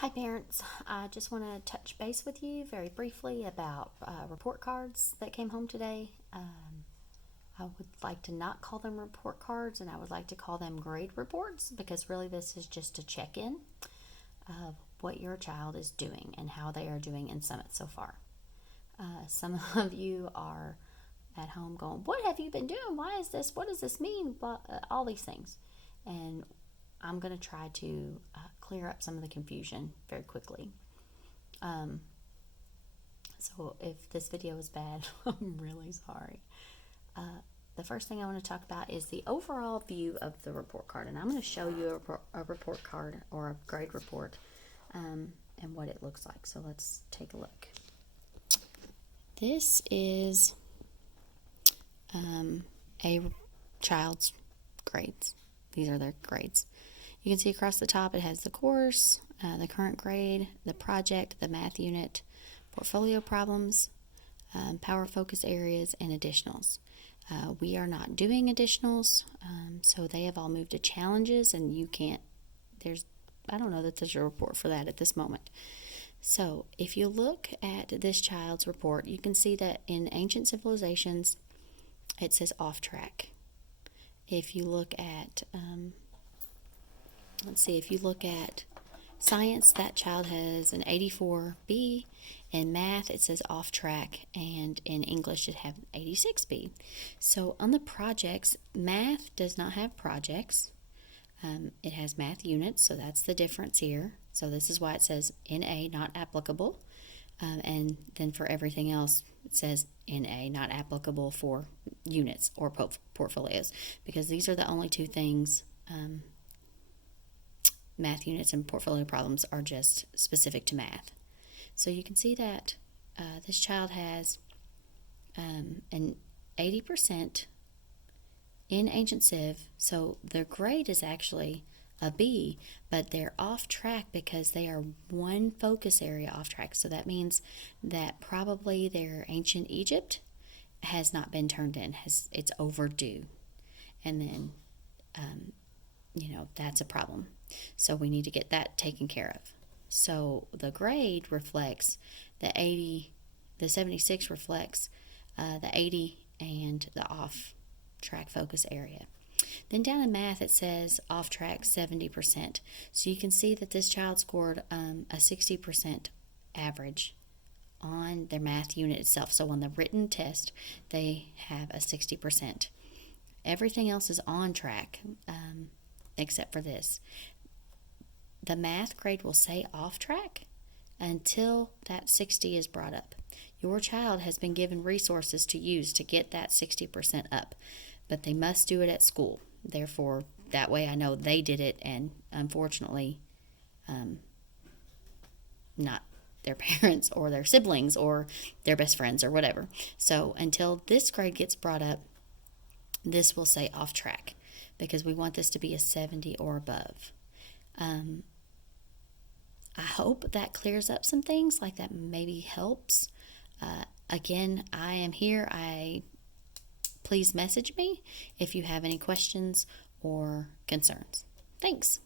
Hi, parents. I just want to touch base with you very briefly about report cards that came home today. I would like to not call them report cards, and I would like to call them grade reports because really this is just a check in of what your child is doing and how they are doing in Summit so far. Some of you are at home going, "What have you been doing? Why is this? What does this mean?" All these things. And I'm going to try to clear up some of the confusion very quickly. So if this video is bad, I'm really sorry. The first thing I want to talk about is the overall view of the report card. And I'm going to show you a report card or a grade report and what it looks like. So let's take a look. This is a child's grades. These are their grades. You can see across the top it has the course, the current grade, the project, the math unit, portfolio problems, power focus areas, and additionals. We are not doing additionals, so they have all moved to challenges, and you can't, I don't know that there's a report for that at this moment. So if you look at this child's report, you can see that in ancient civilizations, it says off track. If you look at if you look at science, that child has an 84B. In math, it says off track, and in English, it has 86B. So on the projects, math does not have projects. It has math units, so that's the difference here. So this is why it says NA, not applicable. And then for everything else, it says NA, not applicable for units or portfolios, because these are the only two things. Math units and portfolio problems are just specific to math. So you can see that this child has an 80% in Ancient Civ, so their grade is actually a B, but they're off track because they are one focus area off track. So that means that probably their Ancient Egypt has not been turned in, it's overdue. And then, that's a problem. So we need to get that taken care of. So the grade reflects the 80, the 76 reflects the 80 and the off-track focus area. Then down in math it says off-track 70%. So you can see that this child scored a 60% average on their math unit itself. So on the written test, they have a 60%. Everything else is on track except for this. The math grade will say off track until that 60 is brought up. Your child has been given resources to use to get that 60% up, but they must do it at school. Therefore, that way I know they did it, and unfortunately, not their parents or their siblings or their best friends or whatever. So until this grade gets brought up, this will say off track because we want this to be a 70 or above. I hope that clears up some things, like that maybe helps. Again, I am here. Please message me if you have any questions or concerns. Thanks.